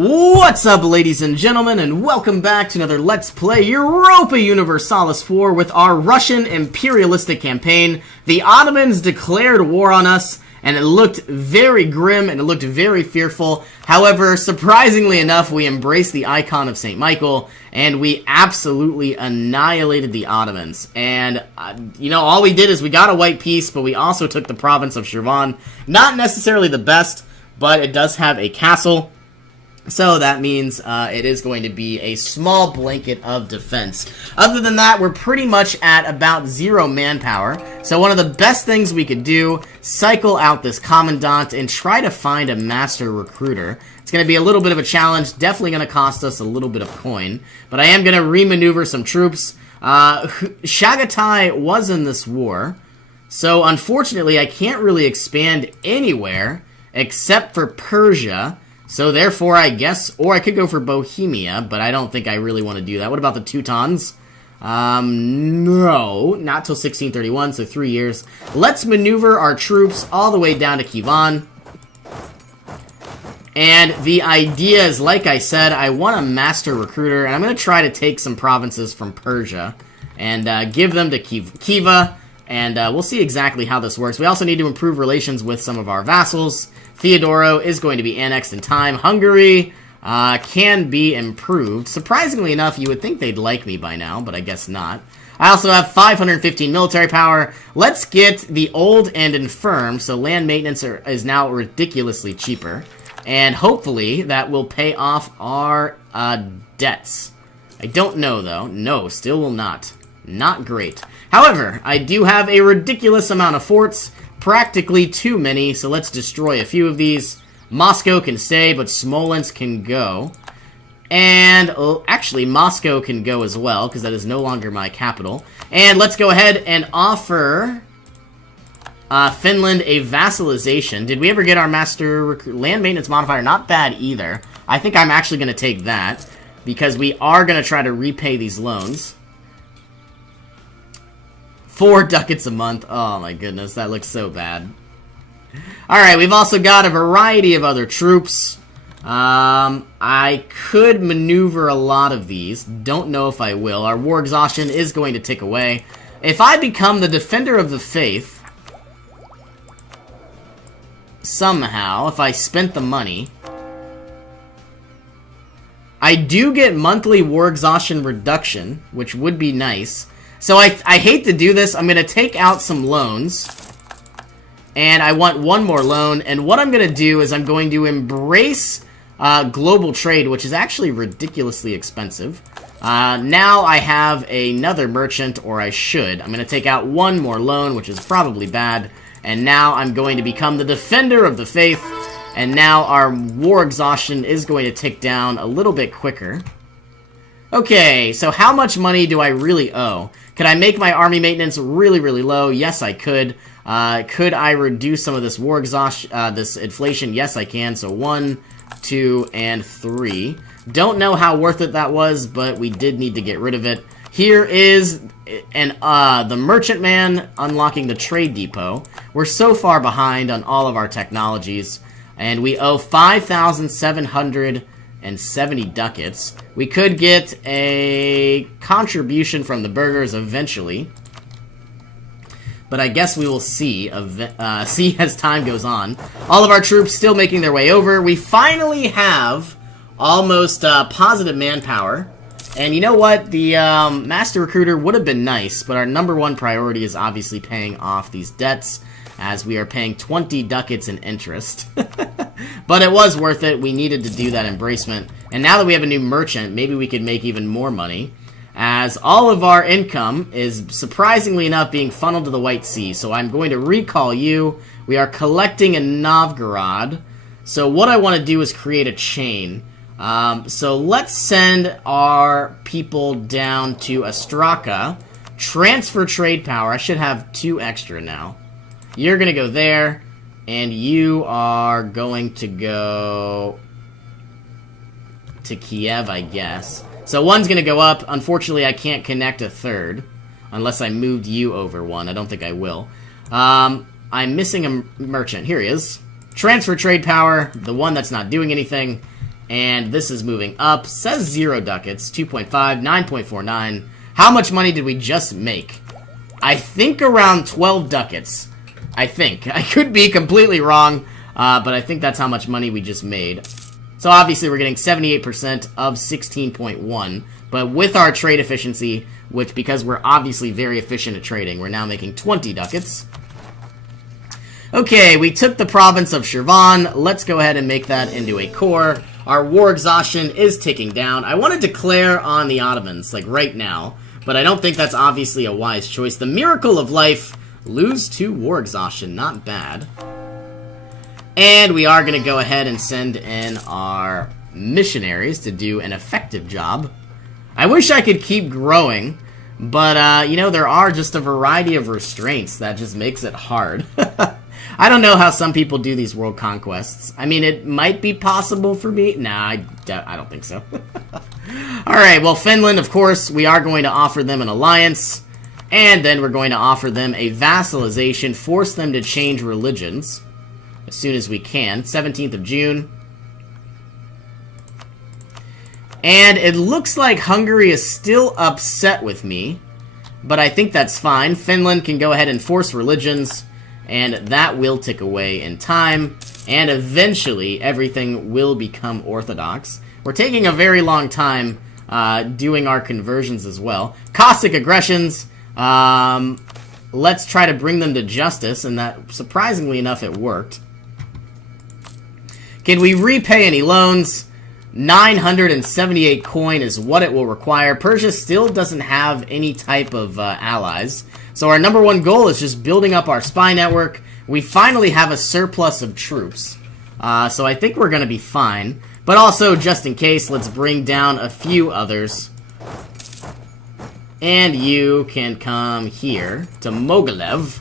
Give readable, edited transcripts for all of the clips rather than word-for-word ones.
What's up, ladies and gentlemen, and welcome back to another Let's Play Europa Universalis 4 with our Russian imperialistic campaign. The Ottomans declared war on us, and it looked very grim and it looked very fearful. However, surprisingly enough, we embraced the icon of St. Michael, and we absolutely annihilated the Ottomans. And, all we did is we got a white peace, but we also took the province of Shirvan. Not necessarily the best, but it does have a castle. So that means it is going to be a small blanket of defense. Other than that, we're pretty much at about 0 manpower. So one of the best things we could do, cycle out this commandant and try to find a master recruiter. It's going to be a little bit of a challenge, definitely going to cost us a little bit of coin. But I am going to remaneuver some troops. Chagatai was in this war. So unfortunately, I can't really expand anywhere except for Persia. So therefore, I guess, or I could go for Bohemia, but I don't think I really want to do that. What about the Teutons? No, not till 1631, so 3 years. Let's maneuver our troops all the way down to Kievan. And the idea is, like I said, I want a master recruiter, and I'm going to try to take some provinces from Persia and give them to Khiva, and we'll see exactly how this works. We also need to improve relations with some of our vassals. Theodoro is going to be annexed in time. Hungary can be improved. Surprisingly enough, you would think they'd like me by now, but I guess not. I also have 515 military power. Let's get the old and infirm, so land maintenance is now ridiculously cheaper. And hopefully that will pay off our debts. I don't know, though. No, still will not. Not great. However, I do have a ridiculous amount of forts. Practically too many, so let's destroy a few of these. Moscow can stay, but Smolensk can go. And, actually, Moscow can go as well, because that is no longer my capital. And let's go ahead and offer Finland a vassalization. Did we ever get our master land maintenance modifier? Not bad either. I think I'm actually going to take that, because we are going to try to repay these loans. 4 ducats a month. Oh my goodness, that looks so bad. Alright, we've also got a variety of other troops. I could maneuver a lot of these. Don't know if I will. Our war exhaustion is going to tick away. If I become the defender of the faith, somehow, if I spent the money, I do get monthly war exhaustion reduction, which would be nice. So I hate to do this. I'm going to take out some loans. And I want one more loan. And what I'm going to do is I'm going to embrace global trade, which is actually ridiculously expensive. Now I have another merchant, or I should. I'm going to take out one more loan, which is probably bad. And now I'm going to become the defender of the faith. And now our war exhaustion is going to tick down a little bit quicker. Okay, so how much money do I really owe? Could I make my army maintenance really, really low? Yes, I could. Could I reduce some of this war exhaustion, this inflation? Yes, I can. So 1, 2, and 3. Don't know how worth it that was, but we did need to get rid of it. Here is the merchantman unlocking the trade depot. We're so far behind on all of our technologies, and we owe 5,770 ducats. We could get a contribution from the burghers eventually, but I guess we will see as time goes on. All of our troops still making their way over. We finally have almost positive manpower. And you know what? The master recruiter would have been nice, but our #1 priority is obviously paying off these debts, as we are paying 20 ducats in interest. But it was worth it. We needed to do that embracement. And now that we have a new merchant, maybe we could make even more money, as all of our income is, surprisingly enough, being funneled to the White Sea. So I'm going to recall you. We are collecting in Novgorod. So what I want to do is create a chain. So let's send our people down to Astraka. Transfer trade power. I should have 2 extra now. You're going to go there, and you are going to go to Kiev, I guess. So 1's going to go up. Unfortunately, I can't connect a 3rd, unless I moved you over 1. I don't think I will. I'm missing a merchant. Here he is. Transfer trade power, the one that's not doing anything. And this is moving up. Says 0 ducats. 2.5, 9.49. How much money did we just make? I think around 12 ducats. I think. I could be completely wrong, but I think that's how much money we just made. So obviously we're getting 78% of 16.1, but with our trade efficiency, which because we're obviously very efficient at trading, we're now making 20 ducats. Okay, we took the province of Shirvan. Let's go ahead and make that into a core. Our war exhaustion is ticking down. I want to declare on the Ottomans, like right now, but I don't think that's obviously a wise choice. The miracle of life, lose 2 war exhaustion, not bad. And we are going to go ahead and send in our missionaries to do an effective job. I wish I could keep growing, but, you know, there are just a variety of restraints that just makes it hard. I don't know how some people do these world conquests. I mean, it might be possible for me. Nah, I don't think so. Alright, well, Finland, of course, we are going to offer them an alliance. And then we're going to offer them a vassalization, force them to change religions as soon as we can. 17th of June. And it looks like Hungary is still upset with me, but I think that's fine. Finland can go ahead and force religions, and that will tick away in time, and eventually everything will become Orthodox. We're taking a very long time doing our conversions as well. Cossack aggressions, let's try to bring them to justice, and that, surprisingly enough, it worked. Can we repay any loans? 978 coin is what it will require. Persia still doesn't have any type of allies. So our number one goal is just building up our spy network. We finally have a surplus of troops. So I think we're going to be fine. But also, just in case, let's bring down a few others. And you can come here to Mogilev.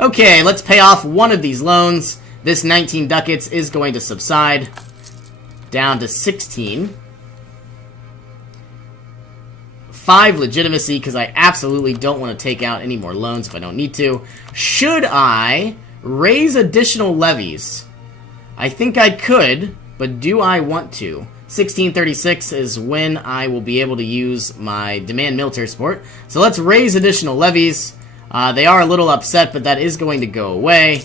Okay, let's pay off one of these loans. This 19 ducats is going to subside down to 16. 5 legitimacy, because I absolutely don't want to take out any more loans if I don't need to. Should I raise additional levies? I think I could, but do I want to? 1636 is when I will be able to use my demand military support. So let's raise additional levies. They are a little upset, but that is going to go away.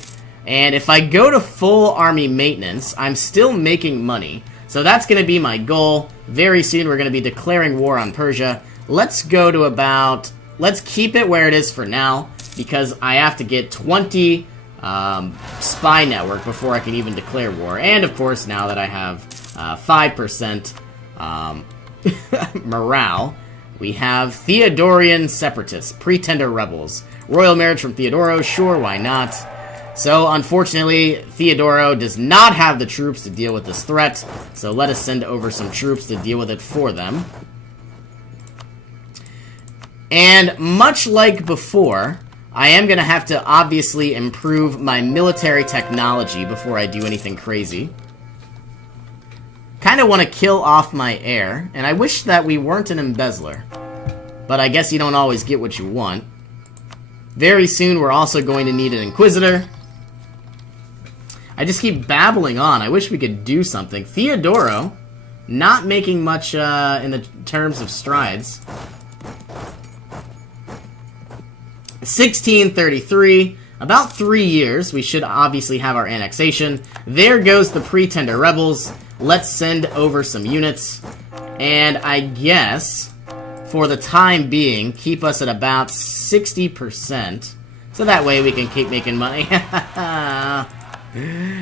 And if I go to full army maintenance, I'm still making money. So that's going to be my goal. Very soon we're going to be declaring war on Persia. Let's go to about... Let's keep it where it is for now, because I have to get 20 spy network before I can even declare war. And of course, now that I have 5% morale, we have Theodorian separatists, pretender rebels. Royal marriage from Theodoro, sure, why not? So, unfortunately, Theodoro does not have the troops to deal with this threat, so let us send over some troops to deal with it for them. And much like before, I am going to have to obviously improve my military technology before I do anything crazy. Kind of want to kill off my heir, and I wish that we weren't an embezzler. But I guess you don't always get what you want. Very soon we're also going to need an inquisitor. I just keep babbling on. I wish we could do something. Theodoro, not making much in the terms of strides. 1633, about 3 years. We should obviously have our annexation. There goes the pretender rebels. Let's send over some units. And I guess, for the time being, keep us at about 60%. So that way we can keep making money.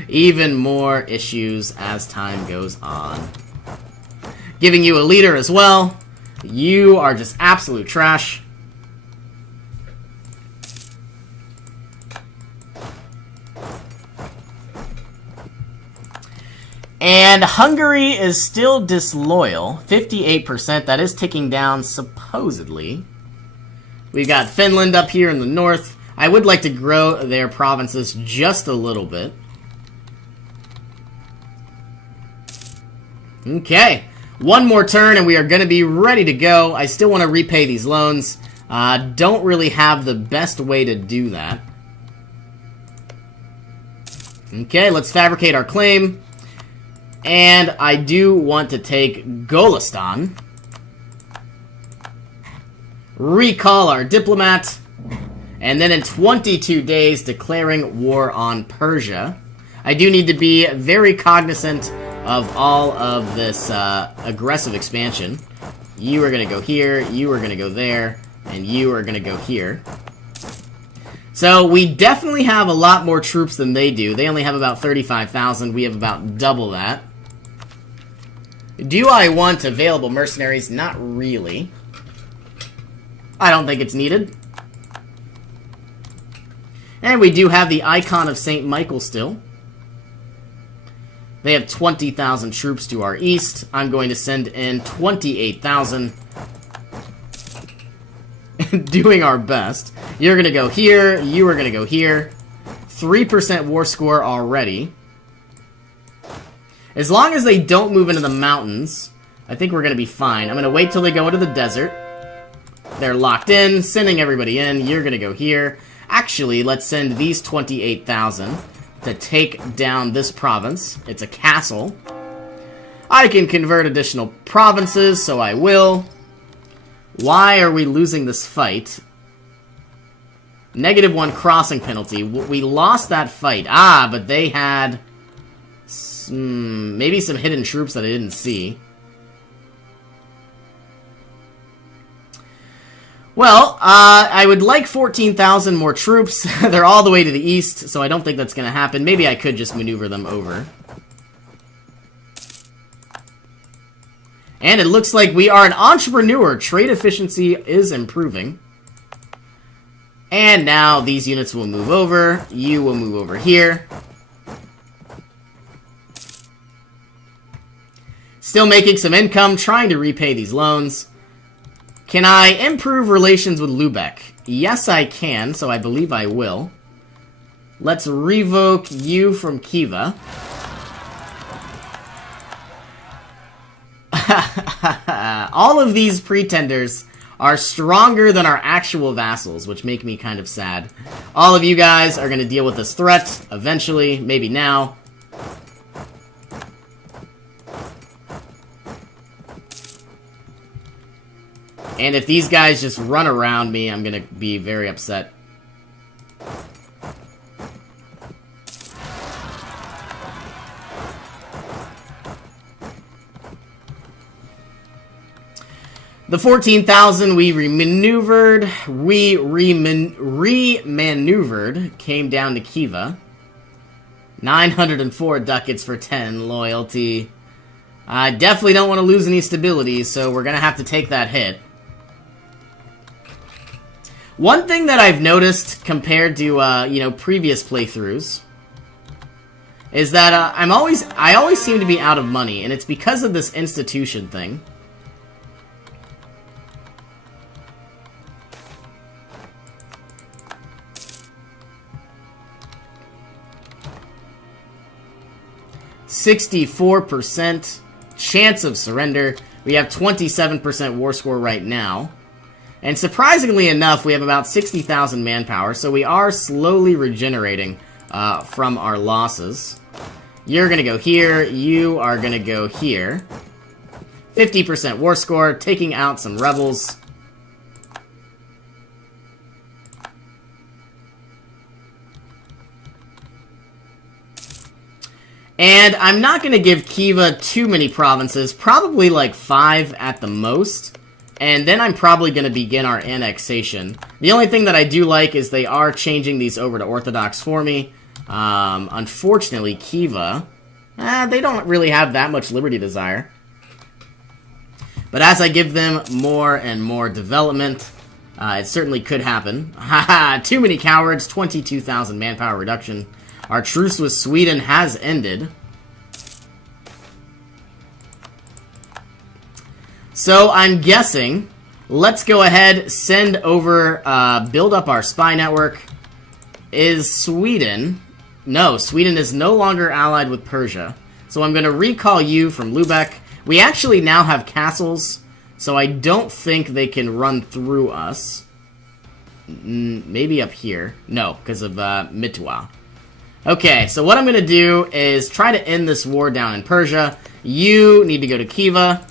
Even more issues as time goes on. Giving you a leader as well. You are just absolute trash. And Hungary is still disloyal. 58%. That is ticking down, supposedly. We've got Finland up here in the north. I would like to grow their provinces just a little bit. Okay. One more turn and we are going to be ready to go. I still want to repay these loans. Don't really have the best way to do that. Okay, let's fabricate our claim. And I do want to take Golistan. Recall our diplomat. And then in 22 days, declaring war on Persia. I do need to be very cognizant of all of this aggressive expansion. You are going to go here, you are going to go there, and you are going to go here. So we definitely have a lot more troops than they do. They only have about 35,000. We have about double that. Do I want available mercenaries? Not really. I don't think it's needed. And we do have the icon of St. Michael still. They have 20,000 troops to our east. I'm going to send in 28,000. Doing our best. You're going to go here. You are going to go here. 3% war score already. As long as they don't move into the mountains, I think we're going to be fine. I'm going to wait till they go into the desert. They're locked in, sending everybody in. You're going to go here. Actually, let's send these 28,000 to take down this province. It's a castle. I can convert additional provinces, so I will. Why are we losing this fight? -1 crossing penalty. We lost that fight. Ah, but they had... maybe some hidden troops that I didn't see. Well, I would like 14,000 more troops. They're all the way to the east, so I don't think that's going to happen. Maybe I could just maneuver them over. And it looks like we are an entrepreneur. Trade efficiency is improving. And now these units will move over. You will move over here. Still making some income, trying to repay these loans. Can I improve relations with Lubeck? Yes, I can, so I believe I will. Let's revoke you from Khiva. All of these pretenders are stronger than our actual vassals, which make me kind of sad. All of you guys are going to deal with this threat eventually, maybe now. And if these guys just run around me, I'm going to be very upset. The 14,000 we remaneuvered, remaneuvered, came down to Khiva. 904 ducats for 10 loyalty. I definitely don't want to lose any stability, so we're going to have to take that hit. One thing that I've noticed compared to, previous playthroughs is that I always seem to be out of money, and it's because of this institution thing. %64% chance of surrender. We have 27% war score right now. And surprisingly enough, we have about 60,000 manpower, so we are slowly regenerating from our losses. You're going to go here. You are going to go here. 50% war score, taking out some rebels. And I'm not going to give Khiva too many provinces, probably like 5 at the most. And then I'm probably going to begin our annexation. The only thing that I do like is they are changing these over to Orthodox for me. Unfortunately, Khiva, they don't really have that much liberty desire. But as I give them more and more development, it certainly could happen. Haha, too many cowards, 22,000 manpower reduction. Our truce with Sweden has ended. So I'm guessing, let's go ahead, send over, build up our spy network. Is Sweden... No, Sweden is no longer allied with Persia. So I'm going to recall you from Lubeck. We actually now have castles, so I don't think they can run through us. Maybe up here. No, because of Mitwa. Okay, so what I'm going to do is try to end this war down in Persia. You need to go to Khiva.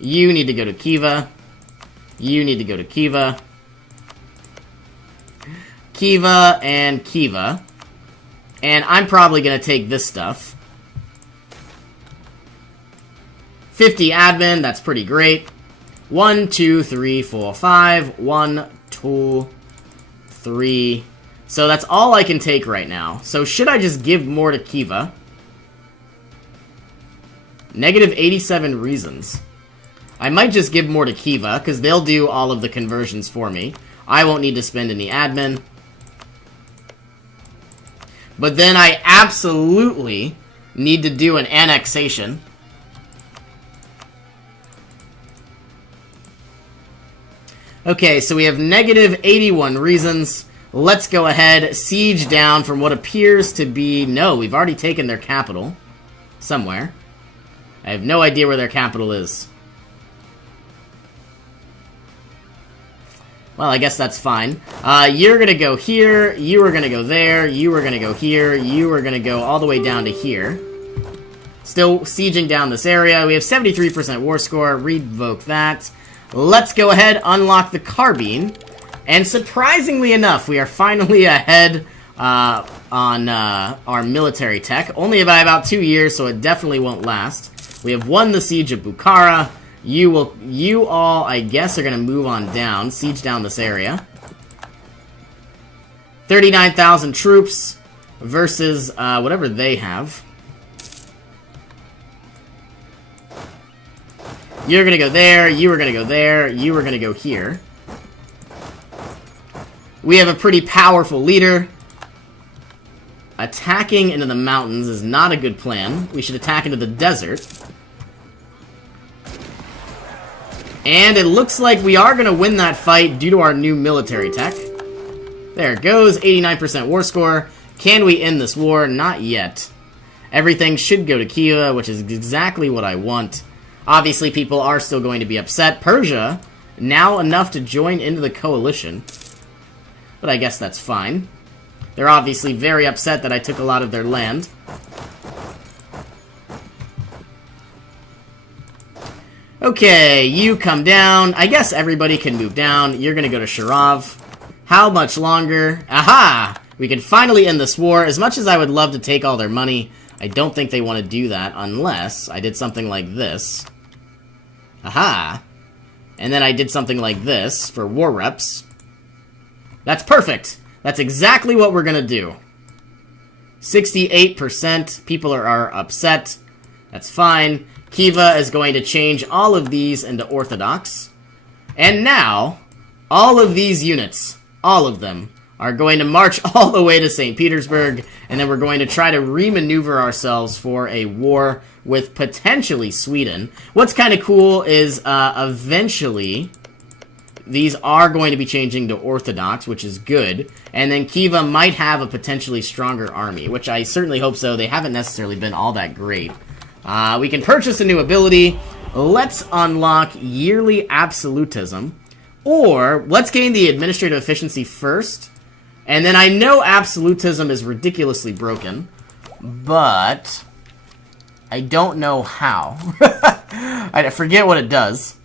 You need to go to Khiva. You need to go to Khiva. Khiva and Khiva. And I'm probably going to take this stuff. 50 admin, that's pretty great. 1, 2, 3, 4, 5. 1, 2, 3. So that's all I can take right now. So should I just give more to Khiva? Negative 87 reasons. I might just give more to Khiva, because they'll do all of the conversions for me. I won't need to spend any admin. But then I absolutely need to do an annexation. Okay, so we have negative 81 reasons. Let's go ahead, siege down from what appears to be... No, we've already taken their capital. Somewhere. I have no idea where their capital is. Well, I guess that's fine. You're gonna go here, you are gonna go there, you are gonna go here, you are gonna go all the way down to here. Still sieging down this area. We have 73% war score. Revoke that. Let's go ahead, unlock the carbine. And surprisingly enough, we are finally ahead on our military tech. Only by about 2 years, so it definitely won't last. We have won the siege of Bukhara. You all, I guess, are going to move on down. Siege down this area. 39,000 troops versus whatever they have. You're going to go there. You are going to go there. You are going to go here. We have a pretty powerful leader. Attacking into the mountains is not a good plan. We should attack into the desert. And it looks like we are going to win that fight due to our new military tech. There it goes, 89% war score. Can we end this war? Not yet. Everything should go to Khiva, which is exactly what I want. Obviously, people are still going to be upset. Persia, now enough to join into the coalition. But I guess that's fine. They're obviously very upset that I took a lot of their land. Okay, you come down. I guess everybody can move down. You're gonna go to Sharav. How much longer? Aha! We can finally end this war. As much as I would love to take all their money, I don't think they want to do that unless I did something like this. Aha! And then I did something like this for war reps. That's perfect! That's exactly what we're gonna do. 68% people are upset. That's fine. Khiva is going to change all of these into Orthodox. And now, all of these units, all of them, are going to march all the way to St. Petersburg, and then we're going to try to remaneuver ourselves for a war with potentially Sweden. What's kind of cool is eventually these are going to be changing to Orthodox, which is good, and then Khiva might have a potentially stronger army, which I certainly hope so. They haven't necessarily been all that great. We can purchase a new ability. Let's unlock yearly absolutism, or let's gain the administrative efficiency first. And then I know absolutism is ridiculously broken, but I don't know how. I forget what it does.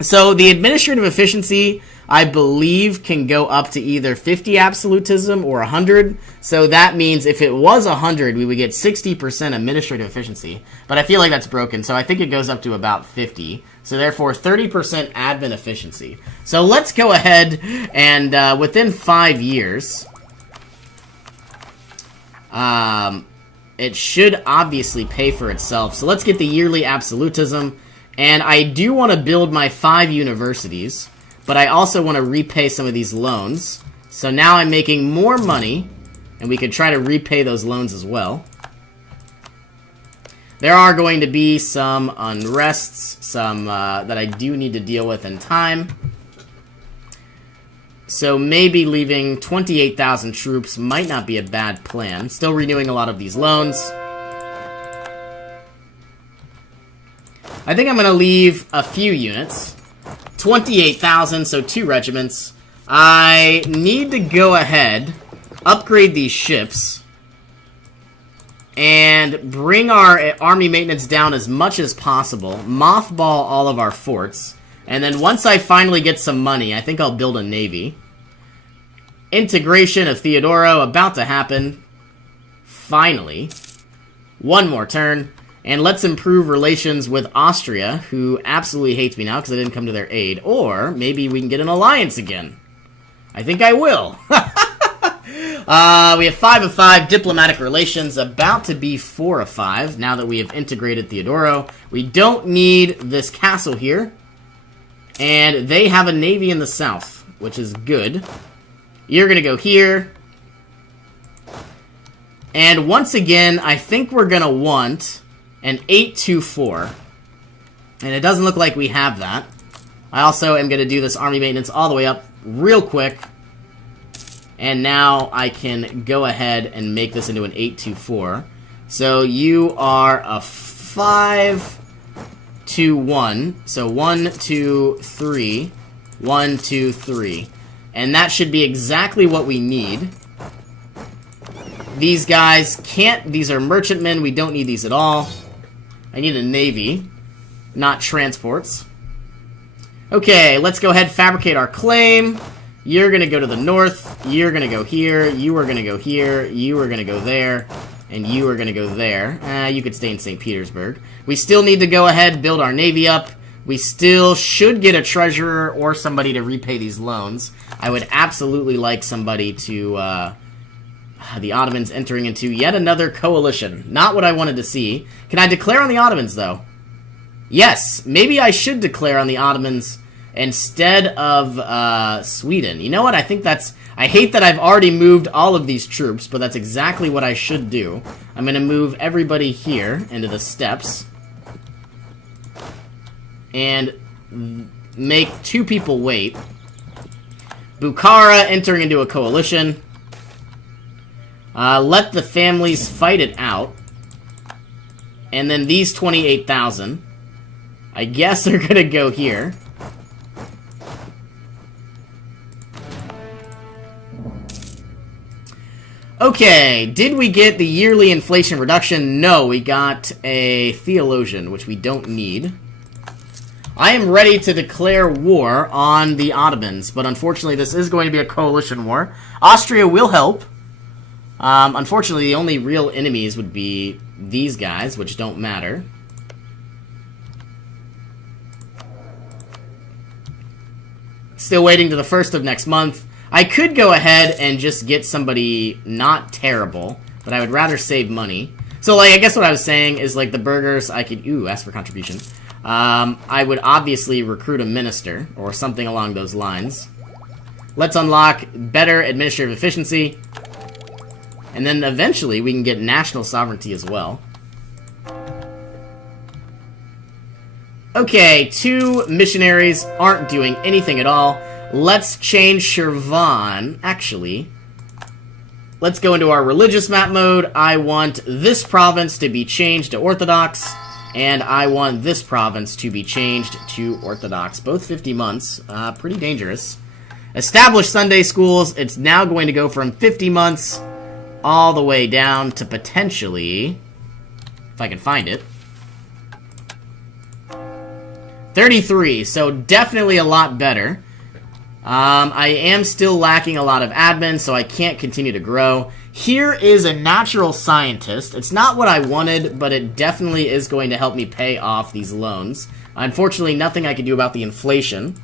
So the administrative efficiency, I believe, can go up to either 50 absolutism or 100. So that means if it was 100, we would get 60% administrative efficiency. But I feel like that's broken, so I think it goes up to about 50. So therefore, 30% admin efficiency. So let's go ahead and within 5 years, it should obviously pay for itself. So let's get the yearly absolutism. And I do want to build my 5 universities, but I also want to repay some of these loans. So now I'm making more money, and we could try to repay those loans as well. There are going to be some unrests, some that I do need to deal with in time. So maybe leaving 28,000 troops might not be a bad plan. Still renewing a lot of these loans. I think I'm going to leave a few units. 28,000, so 2 regiments. I need to go ahead, upgrade these ships. and bring our army maintenance down as much as possible. Mothball all of our forts. And then once I finally get some money, I think I'll build a navy. Integration of Theodoro about to happen. Finally. One more turn. And let's improve relations with Austria, who absolutely hates me now because I didn't come to their aid. Or maybe we can get an alliance again. I think I will. We have 5 of 5 diplomatic relations, about to be 4 of 5 now that we have integrated Theodoro. We don't need this castle here. And they have a navy in the south, which is good. You're going to go here. And once again, I think we're going to want an 824. And it doesn't look like we have that. I also am going to do this army maintenance all the way up real quick. And now I can go ahead and make this into an 824. So you are a 5, 2, 1. So 1, 2, 3. 1, 2, 3. And that should be exactly what we need. These guys can't... These are merchantmen. We don't need these at all. I need a navy, not transports. Okay, let's go ahead and fabricate our claim. You're going to go to the north. You're going to go here. You are going to go here. You are going to go there. And you are going to go there. You could stay in St. Petersburg. We still need to go ahead and build our navy up. We still should get a treasurer or somebody to repay these loans. I would absolutely like somebody to... the Ottomans entering into yet another coalition. Not what I wanted to see. Can I declare on the Ottomans, though? Yes. Maybe I should declare on the Ottomans instead of Sweden. You know what? I think that's... I hate that I've already moved all of these troops, but that's exactly what I should do. I'm going to move everybody here into the steppes. And make 2 people wait. Bukhara entering into a coalition. Let the families fight it out. And then these 28,000. I guess they're going to go here. Okay, did we get the yearly inflation reduction? No, we got a theologian, which we don't need. I am ready to declare war on the Ottomans, but unfortunately this is going to be a coalition war. Austria will help. Unfortunately, the only real enemies would be these guys, which don't matter. Still waiting to the 1st of next month. I could go ahead and just get somebody not terrible, but I would rather save money. So, like, I guess what I was saying is, like, the burghers, I could, ask for contribution. I would obviously recruit a minister, or something along those lines. Let's unlock better administrative efficiency. And then eventually we can get national sovereignty as well. Okay, 2 missionaries aren't doing anything at all. Let's change Shirvan. Actually, let's go into our religious map mode. I want this province to be changed to Orthodox. And I want this province to be changed to Orthodox. Both 50 months. Pretty dangerous. Establish Sunday schools. It's now going to go from 50 months... all the way down to potentially, if I can find it, 33, so definitely a lot better. I am still lacking a lot of admin, so I can't continue to grow. Here is a natural scientist. It's not what I wanted, but it definitely is going to help me pay off these loans. Unfortunately, nothing I can do about the inflation.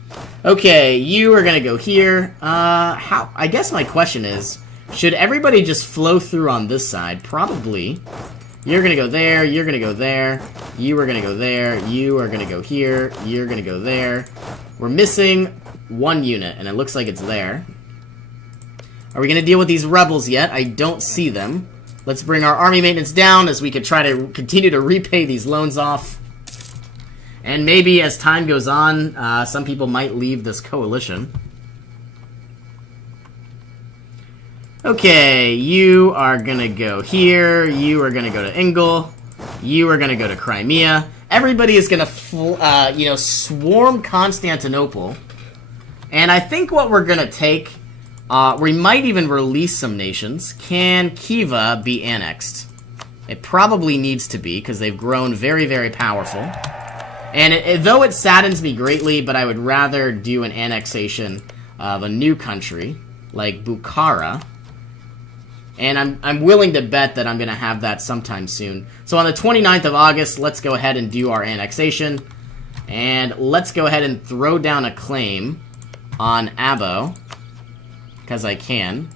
Okay, you are going to go here. I guess my question is, should everybody just flow through on this side? Probably. You're going to go there, you're going to go there, you are going to go there, you are going to go here, you're going to go there. We're missing 1 unit, and it looks like it's there. Are we going to deal with these rebels yet? I don't see them. Let's bring our army maintenance down as we could try to continue to repay these loans off. And maybe as time goes on, some people might leave this coalition. Okay, you are gonna go here, you are gonna go to Engel, you are gonna go to Crimea. Everybody is gonna, swarm Constantinople. And I think what we're gonna take, we might even release some nations. Can Khiva be annexed? It probably needs to be, because they've grown very, very powerful. And though it saddens me greatly, but I would rather do an annexation of a new country, like Bukhara. And I'm willing to bet that I'm going to have that sometime soon. So on the 29th of August, let's go ahead and do our annexation. And let's go ahead and throw down a claim on Abo, because I can.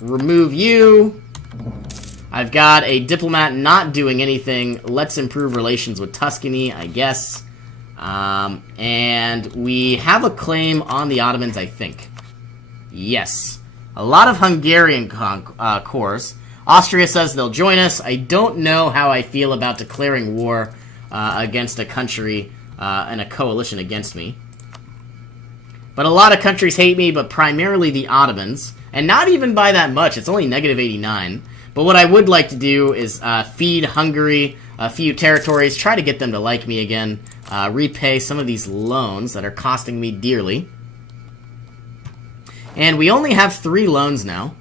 Remove you. I've got a diplomat not doing anything. Let's improve relations with Tuscany, I guess. And we have a claim on the Ottomans, I think. Yes. A lot of Hungarian cores. Austria says they'll join us. I don't know how I feel about declaring war against a country and a coalition against me. But a lot of countries hate me, but primarily the Ottomans. And not even by that much. It's only negative 89. But what I would like to do is feed Hungary a few territories, try to get them to like me again, repay some of these loans that are costing me dearly. And we only have 3 loans now.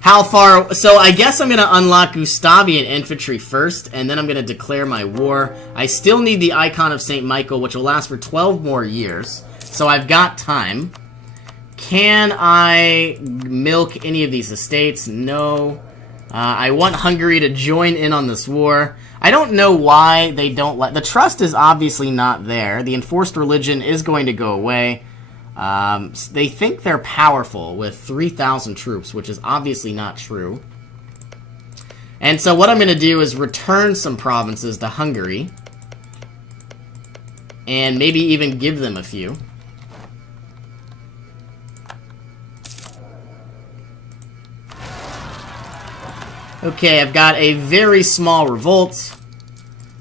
How far? So I guess I'm going to unlock Gustavian infantry first, and then I'm going to declare my war. I still need the icon of St. Michael, which will last for 12 more years. So I've got time. Can I milk any of these estates? No. I want Hungary to join in on this war. I don't know why they don't let... The trust is obviously not there. The enforced religion is going to go away. They think they're powerful with 3,000 troops, which is obviously not true. And so what I'm going to do is return some provinces to Hungary. And maybe even give them a few. Okay, I've got a very small revolt.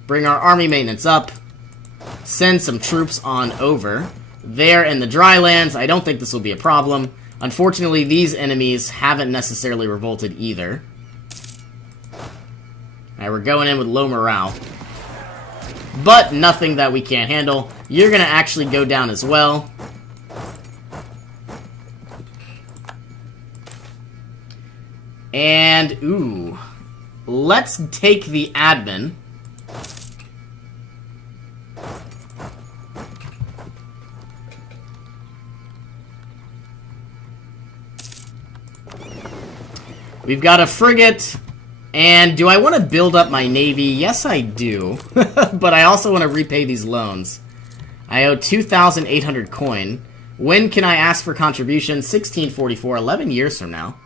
Bring our army maintenance up. Send some troops on over. There in the dry lands, I don't think this will be a problem. Unfortunately, these enemies haven't necessarily revolted either. Alright, we're going in with low morale. But nothing that we can't handle. You're going to actually go down as well. And, ooh. Let's take the admin. We've got a frigate. And do I want to build up my navy? Yes, I do. But I also want to repay these loans. I owe 2,800 coin. When can I ask for contribution? 1644, 11 years from now.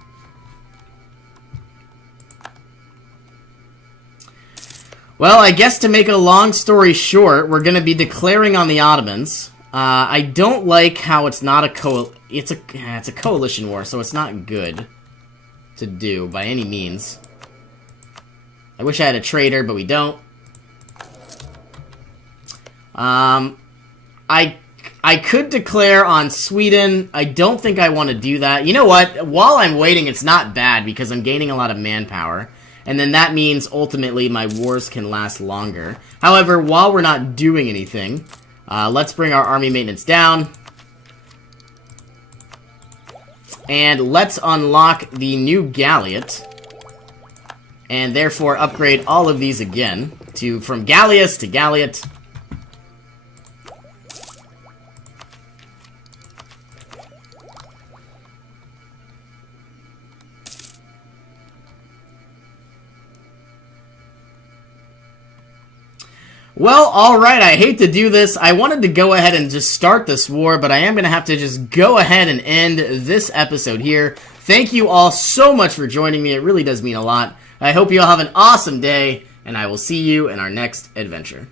Well, I guess to make a long story short, we're going to be declaring on the Ottomans. I don't like how it's not a it's a coalition war, so it's not good to do by any means. I wish I had a traitor, but we don't. I could declare on Sweden. I don't think I want to do that. You know what? While I'm waiting, it's not bad because I'm gaining a lot of manpower. And then that means, ultimately, my wars can last longer. However, while we're not doing anything, let's bring our army maintenance down. And let's unlock the new Galliot. And therefore upgrade all of these again. From Gallius to Galliot. Well, alright, I hate to do this. I wanted to go ahead and just start this war, but I am going to have to just go ahead and end this episode here. Thank you all so much for joining me. It really does mean a lot. I hope you all have an awesome day, and I will see you in our next adventure.